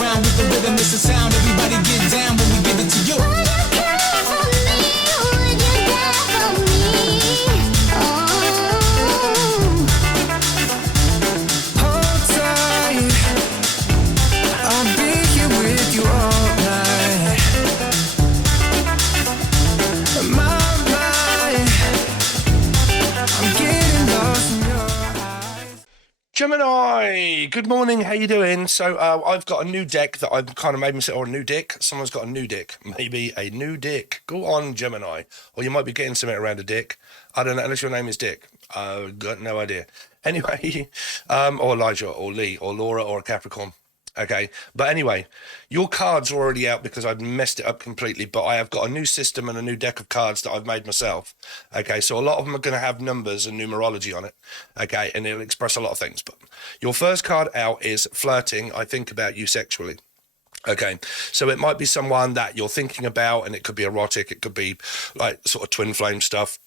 around with the rhythm, it's a sound. Everybody get down when we give it to you. Would you care for me? Would you care for me? Hold tight, I'll be here with you all night. My mind, I'm getting lost in your eyes. Gemini, good morning. How you doing? So I've got a new deck that I've kind of made myself, or a new dick. Someone's got a new dick, maybe a new dick. Go on, Gemini. Or you might be getting something around a dick. I don't know, unless your name is Dick. I've got no idea. Anyway, or Elijah, or Lee, or Laura, or a Capricorn. Okay, but anyway, your cards are already out because I've messed it up completely, but I have got a new system and a new deck of cards that I've made myself. Okay, so a lot of them are going to have numbers and numerology on it. Okay, and it'll express a lot of things. But your first card out is flirting. I think about you sexually. Okay, so it might be someone that you're thinking about, and it could be erotic, it could be like sort of twin flame stuff,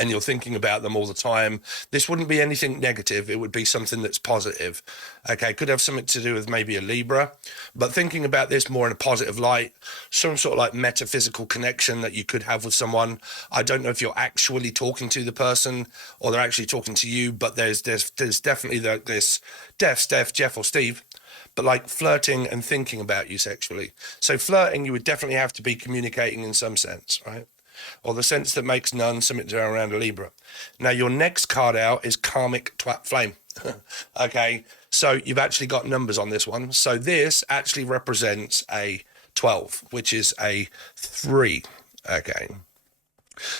and you're thinking about them all the time. This wouldn't be anything negative. It would be something that's positive. Okay, could have something to do with maybe a Libra, but thinking about this more in a positive light, some sort of like metaphysical connection that you could have with someone. I don't know if you're actually talking to the person or they're actually talking to you, but there's definitely this Steph, Jeff, or Steve, but like flirting and thinking about you sexually. So flirting, you would definitely have to be communicating in some sense, right? Or the sense that makes none, something around a Libra. Now, your next card out is Karmic Twat Flame. Okay, so you've actually got numbers on this one. So this actually represents a 12, which is a 3. Okay.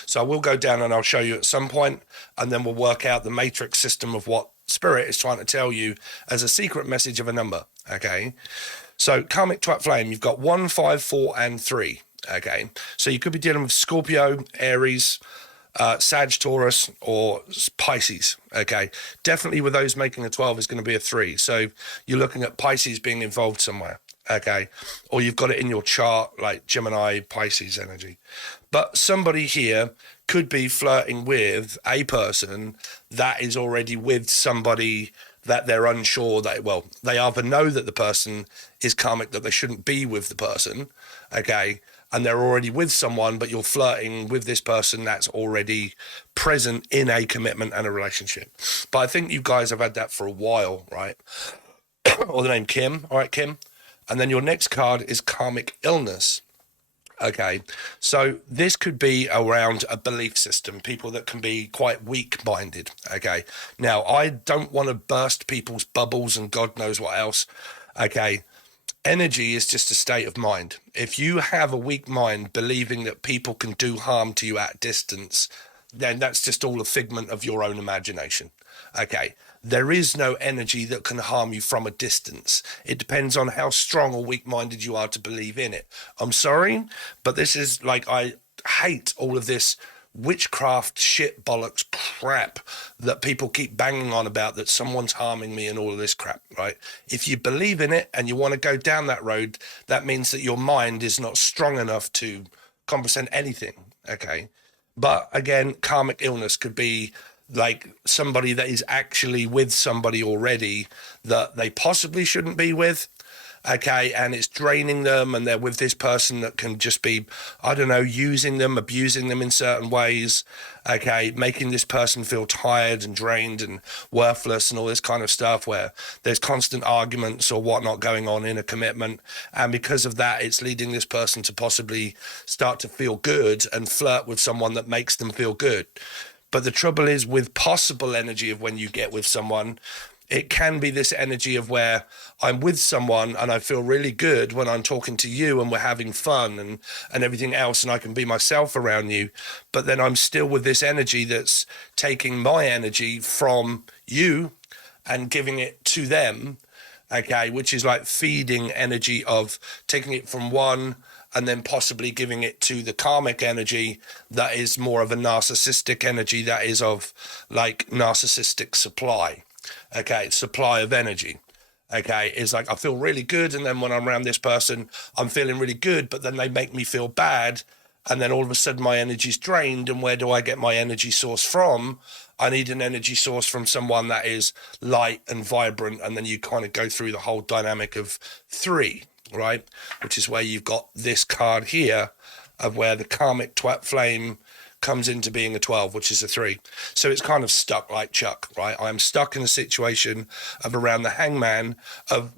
So I will go down and I'll show you at some point, and then we'll work out the matrix system of what Spirit is trying to tell you as a secret message of a number. Okay, so Karmic Twat Flame, you've got 1, 5, 4, and 3. Okay, so you could be dealing with Scorpio, Aries, Sag, Taurus, or Pisces. Okay, definitely with those making a 12 is going to be a 3. So you're looking at Pisces being involved somewhere. Okay, or you've got it in your chart like Gemini, Pisces energy. But somebody here could be flirting with a person that is already with somebody that they're unsure that, well, they either know that the person is karmic, that they shouldn't be with the person. Okay, and they're already with someone, but you're flirting with this person that's already present in a commitment and a relationship. But I think you guys have had that for a while, right? Or the name Kim. All right, Kim. And then your next card is Karmic Illness. Okay, so this could be around a belief system, people that can be quite weak-minded. Okay, now I don't want to burst people's bubbles and God knows what else. Okay, energy is just a state of mind. If you have a weak mind believing that people can do harm to you at a distance, then that's just all a figment of your own imagination. Okay, there is no energy that can harm you from a distance. It depends on how strong or weak-minded you are to believe in it. I'm sorry, but this is like, I hate all of this witchcraft shit bollocks crap that people keep banging on about, that someone's harming me and all of this crap, right? If you believe in it and you want to go down that road, that means that your mind is not strong enough to comprehend anything. Okay, but again, karmic illness could be like somebody that is actually with somebody already that they possibly shouldn't be with. Okay, and it's draining them, and they're with this person that can just be, I don't know, using them, abusing them in certain ways. Okay, making this person feel tired and drained and worthless and all this kind of stuff, where there's constant arguments or whatnot going on in a commitment, and because of that, it's leading this person to possibly start to feel good and flirt with someone that makes them feel good. But the trouble is with possible energy of when you get with someone, it can be this energy of where I'm with someone and I feel really good when I'm talking to you and we're having fun and everything else, and I can be myself around you. But then I'm still with this energy that's taking my energy from you and giving it to them, okay, which is like feeding energy of taking it from one and then possibly giving it to the karmic energy that is more of a narcissistic energy, that is of like narcissistic supply. Okay, supply of energy. Okay, is like I feel really good, and then when I'm around this person, I'm feeling really good, but then they make me feel bad, and then all of a sudden my energy's drained, and where do I get my energy source from? I need an energy source from someone that is light and vibrant, and then you kind of go through the whole dynamic of 3, right? Which is where you've got this card here of where the karmic twat flame comes into being a 12, which is a 3. So it's kind of stuck like Chuck, right? I'm stuck in a situation of around the hangman of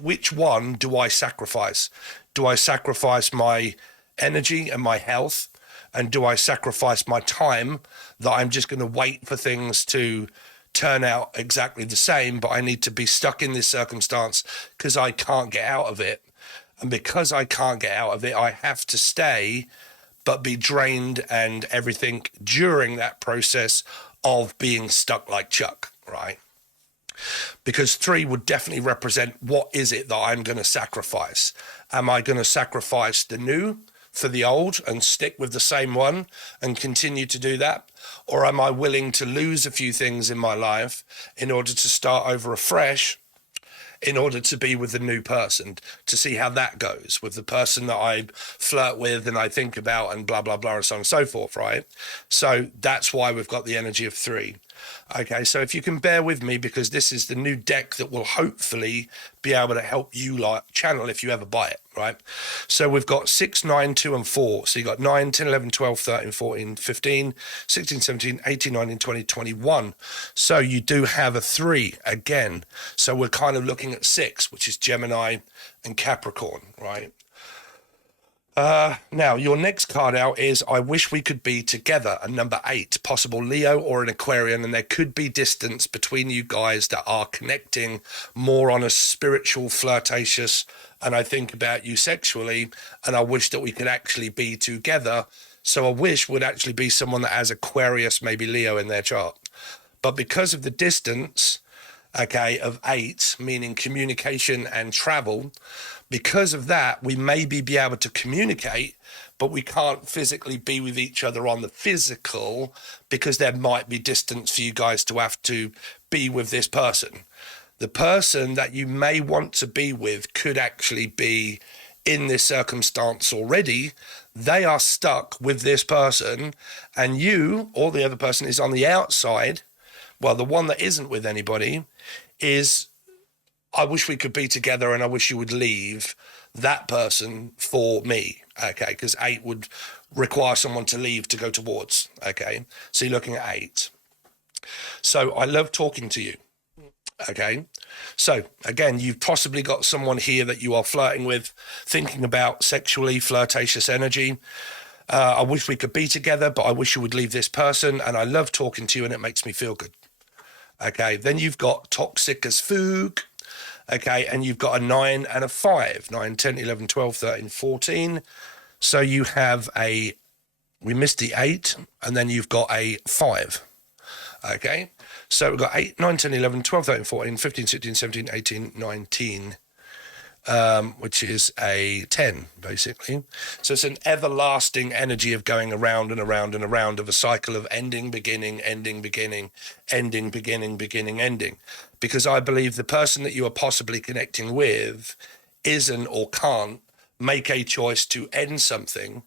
which one do I sacrifice? Do I sacrifice my energy and my health? And do I sacrifice my time that I'm just going to wait for things to turn out exactly the same, but I need to be stuck in this circumstance because I can't get out of it. And because I can't get out of it, I have to stay, but be drained and everything during that process of being stuck like Chuck, right? Because 3 would definitely represent what is it that I'm going to sacrifice. Am I going to sacrifice the new for the old and stick with the same one and continue to do that? Or am I willing to lose a few things in my life in order to start over afresh, in order to be with the new person, to see how that goes with the person that I flirt with and I think about and blah, blah, blah, and so on and so forth, right? So that's why we've got the energy of 3. Okay, so if you can bear with me, because this is the new deck that will hopefully be able to help you like channel if you ever buy it, right? So we've got 6, 9, 2, and 4. So you got 9, 10, 11, 12, 13, 14, 15, 16, 17, 18, 19, 20, 21. So you do have a 3 again. So we're kind of looking at 6, which is Gemini and Capricorn, right? Now, your next card out is I wish we could be together, a number 8, possible Leo or an Aquarian, and there could be distance between you guys that are connecting more on a spiritual, flirtatious, and I think about you sexually, and I wish that we could actually be together. So a wish would actually be someone that has Aquarius, maybe Leo in their chart. But because of the distance, okay, of 8, meaning communication and travel, because of that, we maybe be able to communicate, but we can't physically be with each other on the physical because there might be distance for you guys to have to be with this person. The person that you may want to be with could actually be in this circumstance already. They are stuck with this person, and you or the other person is on the outside. Well, the one that isn't with anybody is, I wish we could be together and I wish you would leave that person for me, okay? Because 8 would require someone to leave to go towards, okay? So you're looking at 8. So I love talking to you, okay? So again, you've possibly got someone here that you are flirting with, thinking about sexually, flirtatious energy. I wish we could be together, but I wish you would leave this person, and I love talking to you and it makes me feel good. Okay, then you've got toxic as fugue. Okay, and you've got a 9 and a 5. 9, 10, 11, 12, 13, 14. So you have we missed the 8, and then you've got a 5. Okay, so we've got 8, 9, 10, 11, 12, 13, 14, 15, 16, 17, 18, 19, which is a 10, basically. So it's an everlasting energy of going around and around and around, of a cycle of ending, beginning, ending, beginning, ending, beginning, beginning, ending. Because I believe the person that you are possibly connecting with isn't or can't make a choice to end something,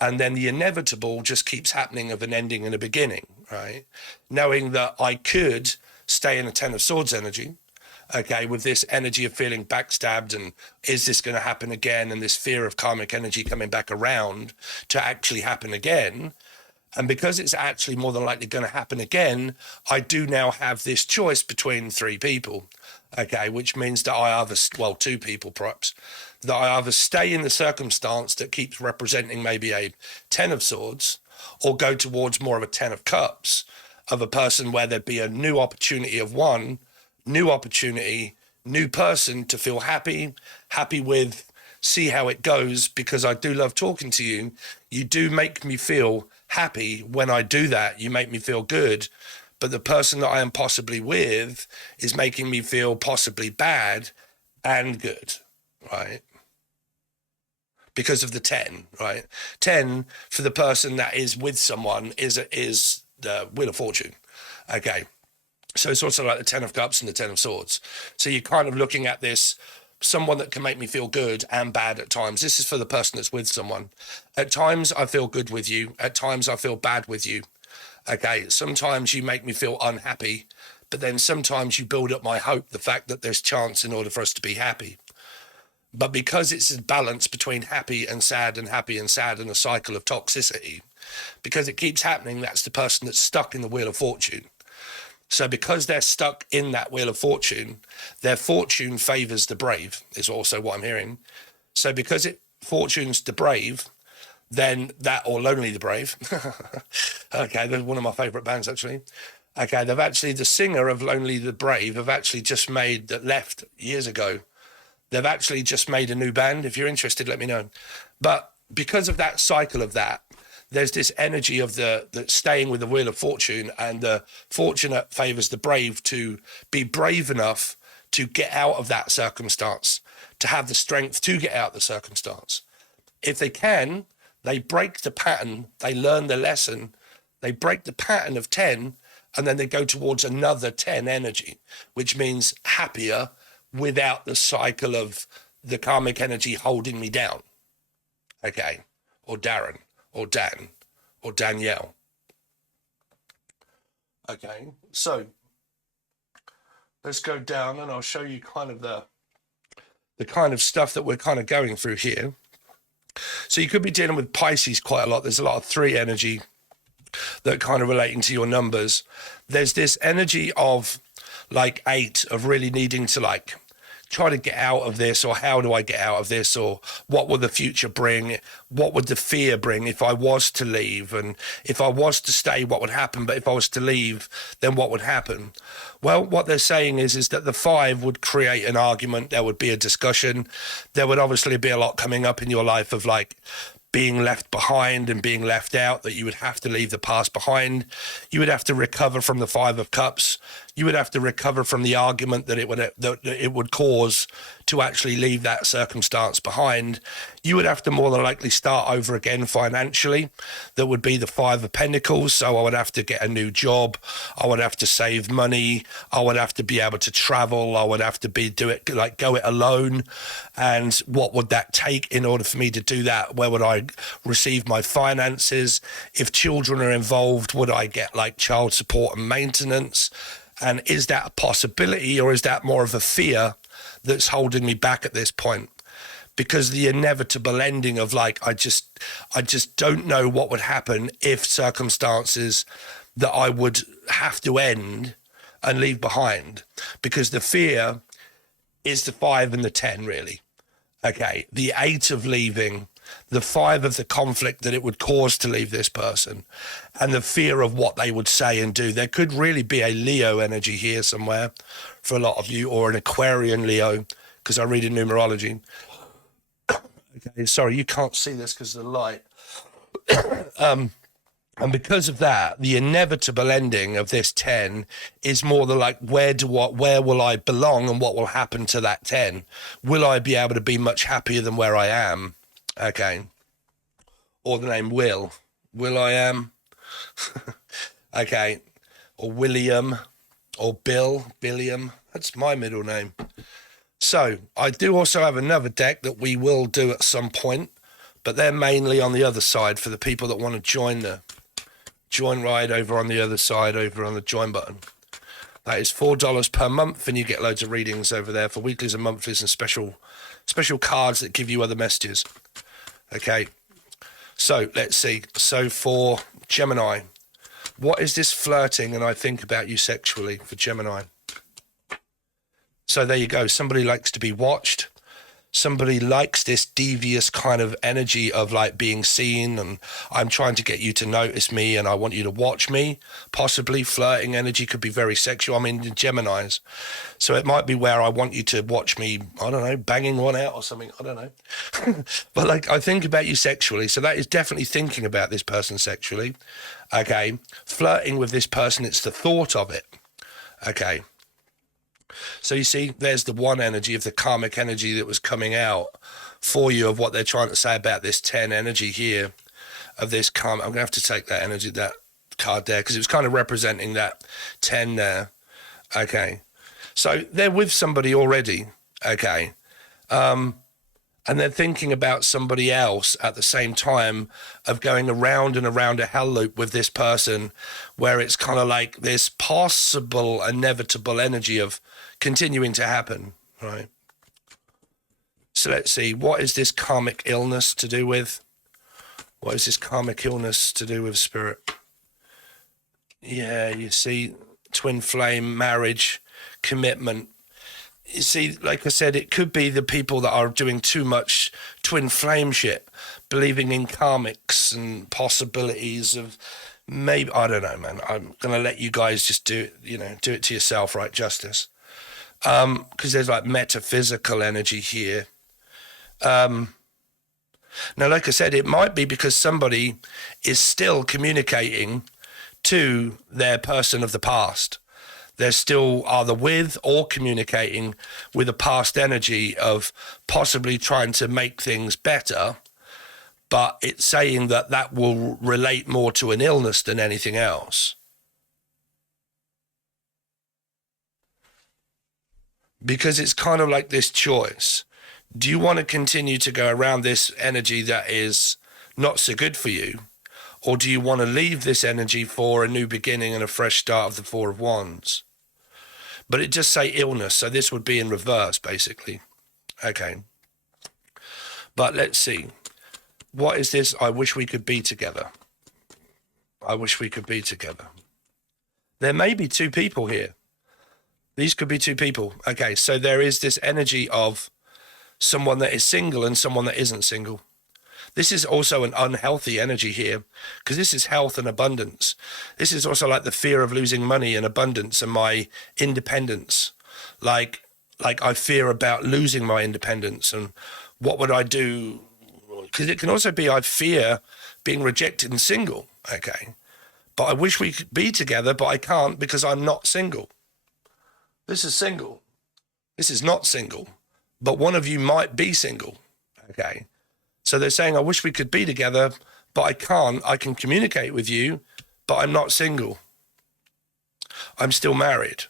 and then the inevitable just keeps happening of an ending and a beginning, right? Knowing that I could stay in a 10 of Swords energy, okay, with this energy of feeling backstabbed and is this going to happen again, and this fear of karmic energy coming back around to actually happen again. And because it's actually more than likely going to happen again, I do now have this choice between 3 people, okay, which means that I either, 2 people perhaps, that I either stay in the circumstance that keeps representing maybe a 10 of Swords, or go towards more of a 10 of Cups, of a person where there'd be a new opportunity of one, new opportunity, new person to feel happy with, see how it goes, because I do love talking to you. You do make me feel happy when I do that. You make me feel good, but the person that I am possibly with is making me feel possibly bad and good, right? Because of the 10, right? 10 for the person that is with someone is the Wheel of Fortune, okay? So it's also like the 10 of Cups and the 10 of Swords. So you're kind of looking at this someone that can make me feel good and bad at times. This is for the person that's with someone. At times I feel good with you. At times I feel bad with you. Okay, sometimes you make me feel unhappy, but then sometimes you build up my hope, the fact that there's chance in order for us to be happy. But because it's a balance between happy and sad and happy and sad and a cycle of toxicity, because it keeps happening, that's the person that's stuck in the wheel of fortune. So because they're stuck in that wheel of fortune, their fortune favors the brave, is also what I'm hearing. So because fortune's the brave, then that, or Lonely the Brave. Okay, they're one of my favorite bands, actually. Okay, the singer of Lonely the Brave have actually just made, that left years ago. They've actually just made a new band. If you're interested, let me know. But because of that cycle of that, there's this energy of the staying with the wheel of fortune, and the fortunate favors the brave to be brave enough to get out of that circumstance, to have the strength to get out of the circumstance. If they can, they break the pattern, they learn the lesson, they break the pattern of 10, and then they go towards another 10 energy, which means happier without the cycle of the karmic energy holding me down. Okay, or Darren, or Dan, or Danielle. Okay, so let's go down and I'll show you kind of the kind of stuff that we're kind of going through here. So you could be dealing with Pisces quite a lot. There's a lot of 3 energy that kind of relating to your numbers. There's this energy of like 8 of really needing to like try to get out of this, or how do I get out of this, or what will the future bring? What would the fear bring if I was to leave? And if I was to stay, what would happen? But if I was to leave, then what would happen? Well, what they're saying is that the 5 would create an argument. There would be a discussion. There would obviously be a lot coming up in your life of like being left behind and being left out, that you would have to leave the past behind. You would have to recover from the 5 of Cups. You would have to recover from the argument that it would cause to actually leave that circumstance behind. You would have to more than likely start over again financially. That would be the 5 of Pentacles. So I would have to get a new job. I would have to save money. I would have to be able to travel. I would have to go it alone. And what would that take in order for me to do that? Where would I receive my finances? If children are involved, would I get like child support and maintenance? And is that a possibility, or is that more of a fear that's holding me back at this point? Because the inevitable ending of like, I just don't know what would happen if circumstances that I would have to end and leave behind, because the fear is the 5 and the 10 really. Okay, the 8 of leaving, the 5 of the conflict that it would cause to leave this person, and the fear of what they would say and do. There could really be a Leo energy here somewhere for a lot of you, or an Aquarian Leo, because I read in numerology. Okay, sorry, you can't see this because of the light. And because of that, the inevitable ending of this 10 is more the like, where will I belong, and what will happen to that 10? Will I be able to be much happier than where I am? Okay. Or the name Will I am. Okay. Or William, or Billiam. That's my middle name. So I do also have another deck that we will do at some point, but they're mainly on the other side for the people that want to join the join ride over on the other side, over on the join button. That is $4 per month, and you get loads of readings over there for weeklies and monthlies and special cards that give you other messages. Okay, so let's see. So for Gemini, what is this flirting and I think about you sexually for Gemini? So there you go. Somebody likes to be watched. Somebody likes this devious kind of energy of like being seen, and I'm trying to get you to notice me and I want you to watch me. Possibly flirting energy could be very sexual. I mean, Geminis. So it might be where I want you to watch me, I don't know, banging one out or something. I don't know. But like, I think about you sexually. So that is definitely thinking about this person sexually. Okay. Flirting with this person, it's the thought of it. Okay. So you see, there's the one energy of the karmic energy that was coming out for you of what they're trying to say about this 10 energy here of this karmic. I'm going to have to take that energy, that card there, because it was kind of representing that 10 there. Okay. So they're with somebody already. Okay. And they're thinking about somebody else at the same time of going around and around a hell loop with this person, where it's kind of like this possible, inevitable energy of continuing to happen, right? So let's see, what is this karmic illness to do with? What is this karmic illness to do with, Spirit? Yeah, you see, twin flame, marriage, commitment. You see, like I said, it could be the people that are doing too much twin flame shit, believing in karmics and possibilities of maybe, I don't know, man. I'm going to let you guys just do it, do it to yourself, right? Justice. Because there's like metaphysical energy here. Now, like I said, it might be because somebody is still communicating to their person of the past. They're still either with or communicating with a past energy of possibly trying to make things better, but it's saying that that will relate more to an illness than anything else. Because it's kind of like this choice. Do you want to continue to go around this energy that is not so good for you? Or do you want to leave this energy for a new beginning and a fresh start of the Four of Wands? But it just say illness, so this would be in reverse, basically. Okay. But let's see. What is this? I wish we could be together. I wish we could be together. There may be two people here. These could be two people. Okay, so there is this energy of someone that is single and someone that isn't single. This is also an unhealthy energy here, because this is health and abundance. This is also like the fear of losing money and abundance and my independence. Like I fear about losing my independence, and what would I do? Because it can also be I fear being rejected and single. Okay, but I wish we could be together, but I can't because I'm not single. This is single. This is not single, but one of you might be single. Okay. So they're saying, I wish we could be together, but I can't. I can communicate with you, but I'm not single. I'm still married.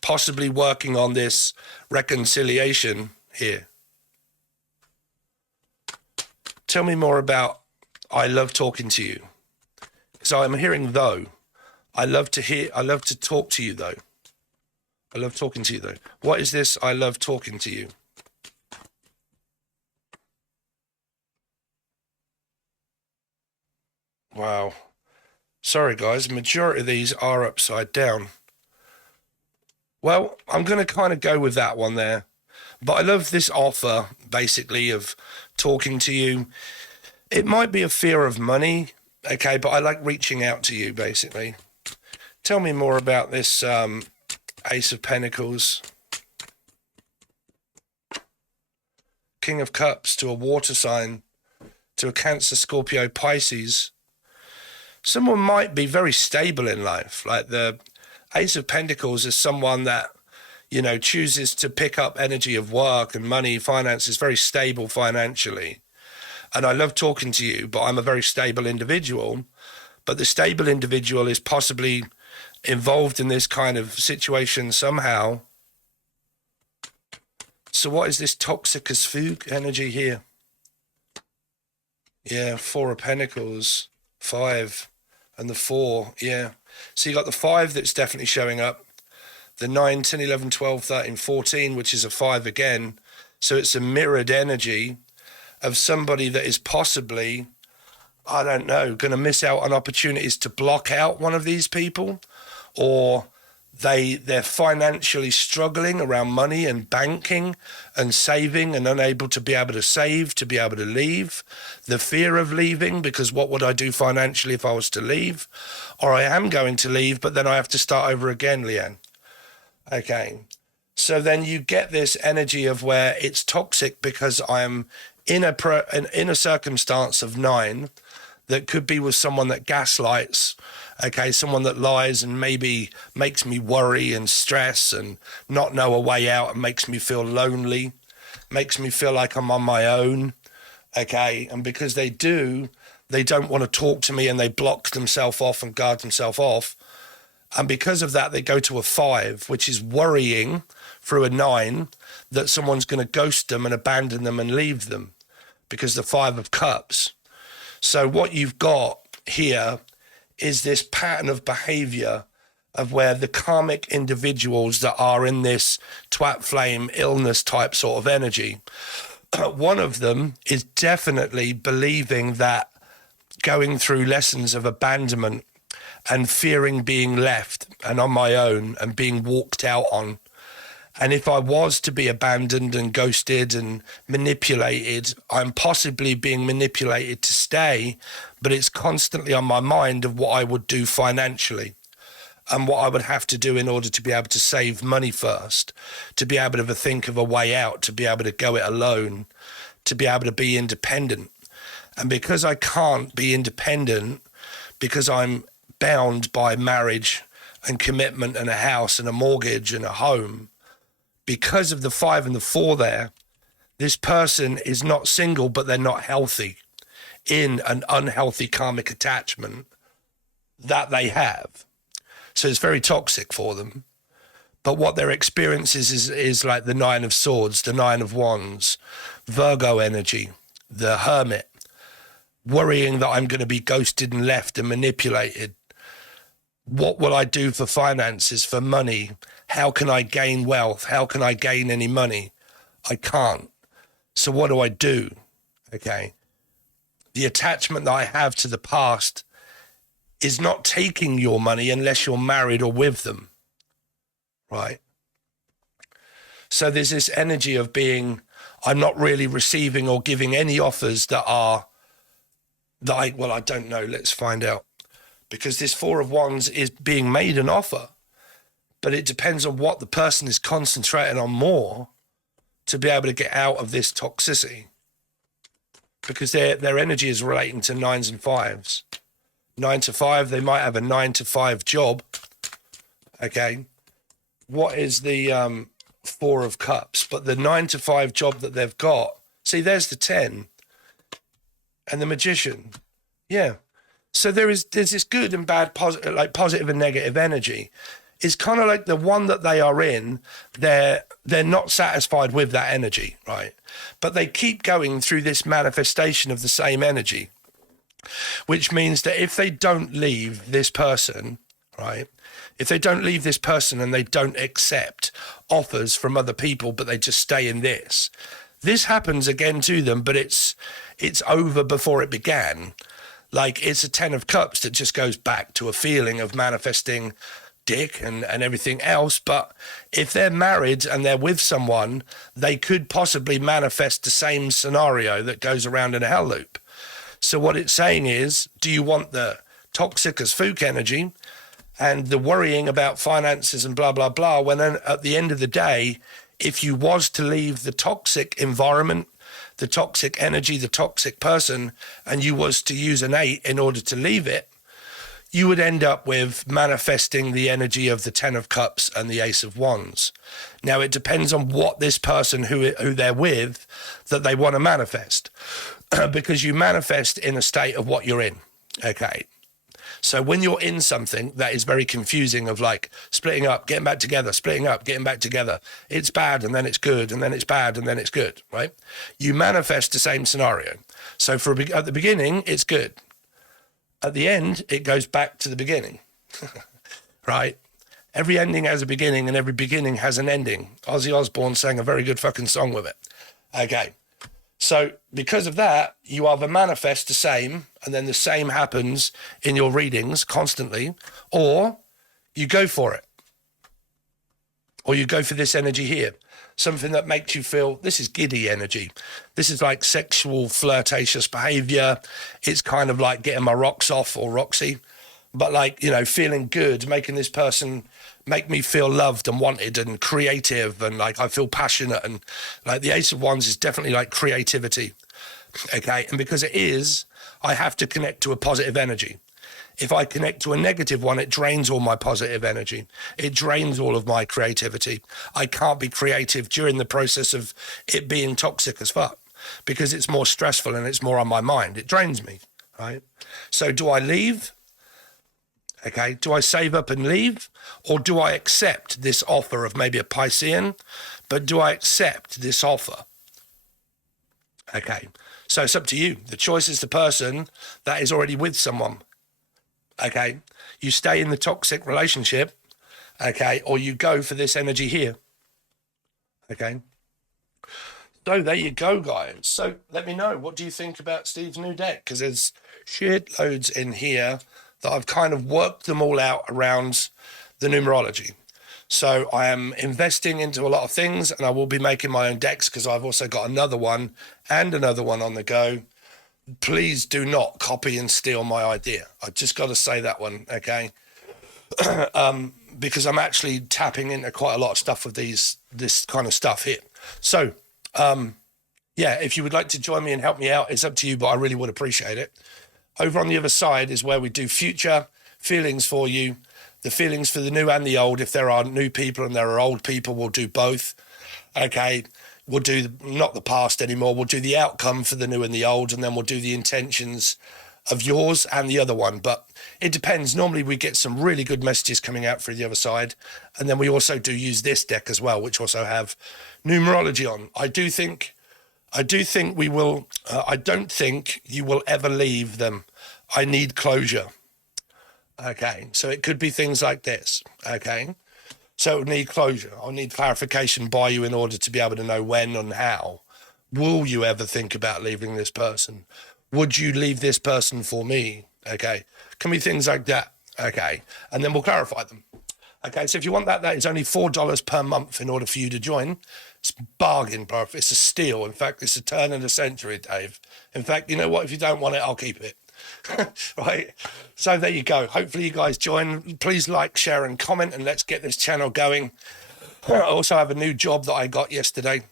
Possibly working on this reconciliation here. Tell me more about I love talking to you. So I'm hearing though. I love to talk to you though. I love talking to you though. What is this? I love talking to you. Wow. Sorry, guys. Majority of these are upside down. Well, I'm going to kind of go with that one there. But I love this offer, basically, of talking to you. It might be a fear of money, okay, but I like reaching out to you, basically. Tell me more about this Ace of Pentacles. King of Cups to a water sign, to a Cancer, Scorpio, Pisces. Someone might be very stable in life. Like the Ace of Pentacles is someone that, chooses to pick up energy of work and money, finances, very stable financially. And I love talking to you, but I'm a very stable individual. But the stable individual is possibly involved in this kind of situation somehow. So what is this toxic as fugue energy here? Yeah, Four of Pentacles, 5, and the 4, yeah. So you got the 5 that's definitely showing up, the 9, 10, 11, 12, 13, 14, which is a 5 again. So it's a mirrored energy of somebody that is possibly, I don't know, going to miss out on opportunities to block out one of these people, or they're financially struggling around money and banking and saving and unable to be able to save, to be able to leave. The fear of leaving, because what would I do financially if I was to leave? Or I am going to leave, but then I have to start over again, Leanne. Okay. So then you get this energy of where it's toxic because I'm in a circumstance of 9 that could be with someone that gaslights, okay, someone that lies and maybe makes me worry and stress and not know a way out and makes me feel lonely, makes me feel like I'm on my own, okay, and because they don't want to talk to me and they block themselves off and guard themselves off, and because of that they go to a 5, which is worrying through a 9 that someone's going to ghost them and abandon them and leave them, because the 5 of Cups. So what you've got here is this pattern of behavior of where the karmic individuals that are in this twat flame illness type sort of energy, one of them is definitely believing that going through lessons of abandonment and fearing being left and on my own and being walked out on. And if I was to be abandoned and ghosted and manipulated, I'm possibly being manipulated to stay, but it's constantly on my mind of what I would do financially and what I would have to do in order to be able to save money first, to be able to think of a way out, to be able to go it alone, to be able to be independent. And because I can't be independent, because I'm bound by marriage and commitment and a house and a mortgage and a home, because of the 5 and the 4 there, this person is not single, but they're not healthy in an unhealthy karmic attachment that they have. So it's very toxic for them. But what their experience is like the 9 of Swords, the 9 of Wands, Virgo energy, the Hermit, worrying that I'm going to be ghosted and left and manipulated. What will I do for finances, for money? How can I gain wealth? How can I gain any money? I can't. So what do I do? Okay. The attachment that I have to the past is not taking your money unless you're married or with them, right? So there's this energy of being, I'm not really receiving or giving any offers that are, I don't know, let's find out. Because this 4 of Wands is being made an offer, but it depends on what the person is concentrating on more to be able to get out of this toxicity. Because their energy is relating to 9s and 5s. 9 to 5, they might have a 9 to 5 job. Okay. What is the 4 of Cups? But the 9 to 5 job that they've got, see, there's the 10 and the Magician. Yeah. So there's this good and bad, positive and negative energy. It's kind of like the one that they are in, they're not satisfied with that energy, right? But they keep going through this manifestation of the same energy, which means that if they don't leave this person, right? If they don't leave this person and they don't accept offers from other people, but they just stay in this happens again to them, but it's over before it began. Like it's a 10 of Cups that just goes back to a feeling of manifesting dick and everything else. But if they're married and they're with someone, they could possibly manifest the same scenario that goes around in a hell loop. So what it's saying is, do you want the toxic as Fook energy and the worrying about finances and blah, blah, blah, when then at the end of the day, if you was to leave the toxic environment, the toxic energy, the toxic person, and you was to use an 8 in order to leave it, you would end up with manifesting the energy of the 10 of Cups and the Ace of Wands. Now, it depends on what this person who they're with that they want to manifest, because you manifest in a state of what you're in, okay? So when you're in something that is very confusing of like splitting up, getting back together, splitting up, getting back together, it's bad and then it's good and then it's bad and then it's good, right? You manifest the same scenario. So at the beginning, it's good. At the end, it goes back to the beginning, right? Every ending has a beginning and every beginning has an ending. Ozzy Osbourne sang a very good fucking song with it. Okay. So because of that, you either manifest the same and then the same happens in your readings constantly, or you go for it. Or you go for this energy here. Something that makes you feel, this is giddy energy. This is like sexual flirtatious behavior. It's kind of like getting my rocks off or Roxy, but like, you know, feeling good, making this person make me feel loved and wanted and creative, and like I feel passionate, and like the Ace of Wands is definitely like creativity. Okay. And because it is, I have to connect to a positive energy. If I connect to a negative one, it drains all my positive energy. It drains all of my creativity. I can't be creative during the process of it being toxic as fuck, because it's more stressful and it's more on my mind. It drains me, right? So do I leave Okay, do I save up and leave, or do I accept this offer of maybe a Piscean, but do I accept this offer? Okay, so it's up to you. The choice is the person that is already with someone. Okay, you stay in the toxic relationship, okay, or you go for this energy here. Okay, so there you go, guys. So let me know, what do you think about Steve's new deck? Because there's shitloads in here that I've kind of worked them all out around the numerology. So I am investing into a lot of things, and I will be making my own decks because I've also got another one and another one on the go. Please do not copy and steal my idea. I just got to say that one, okay? Because I'm actually tapping into quite a lot of stuff with this kind of stuff here. So, yeah, if you would like to join me and help me out, it's up to you, but I really would appreciate it. Over on the other side is where we do future feelings for you, the feelings for the new and the old. If there are new people and there are old people, we'll do both. Okay, we'll do not the past anymore. We'll do the outcome for the new and the old, and then we'll do the intentions of yours and the other one. But it depends. Normally we get some really good messages coming out through the other side. And then we also do use this deck as well, which also have numerology on. I do think we will, I don't think you will ever leave them. I need closure. Okay, so it could be things like this. Okay, so it would need closure. I'll need clarification by you in order to be able to know when and how. Will you ever think about leaving this person? Would you leave this person for me? Okay, can be things like that. Okay, and then we'll clarify them. Okay, so if you want that, that is only $4 per month in order for you to join. It's a bargain, bro. It's a steal. In fact, it's a turn of the century, Dave. In fact, you know what? If you don't want it, I'll keep it. Right? So there you go. Hopefully you guys join. Please like, share, and comment, and let's get this channel going. I also have a new job that I got yesterday,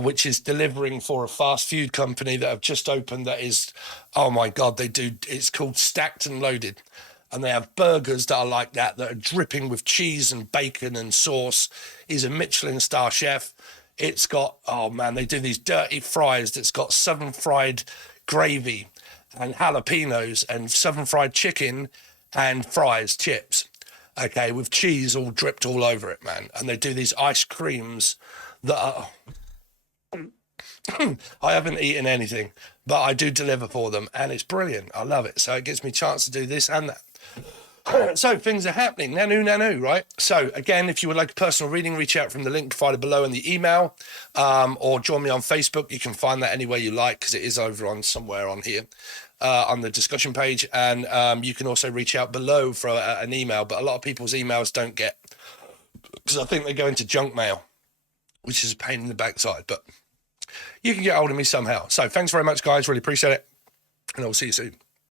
which is delivering for a fast food company that have just opened. That is, oh my God, it's called Stacked and Loaded. And they have burgers that are like that are dripping with cheese and bacon and sauce. He's a Michelin star chef. It's got, oh man, they do these dirty fries that's got southern fried gravy and jalapenos and southern fried chicken and fries, chips, okay, with cheese all dripped all over it, man. And they do these ice creams that are... I haven't eaten anything, but I do deliver for them, and it's brilliant. I love it. So it gives me a chance to do this and that. So things are happening. Nanu, right? So again, if you would like a personal reading, reach out from the link provided below in the email, or join me on Facebook. You can find that anywhere you like because it is over on somewhere on here, on the discussion page. And you can also reach out below for an email, but a lot of people's emails don't get, because I think they go into junk mail, which is a pain in the backside, but you can get hold of me somehow. So thanks very much, guys. Really appreciate it. And I'll see you soon.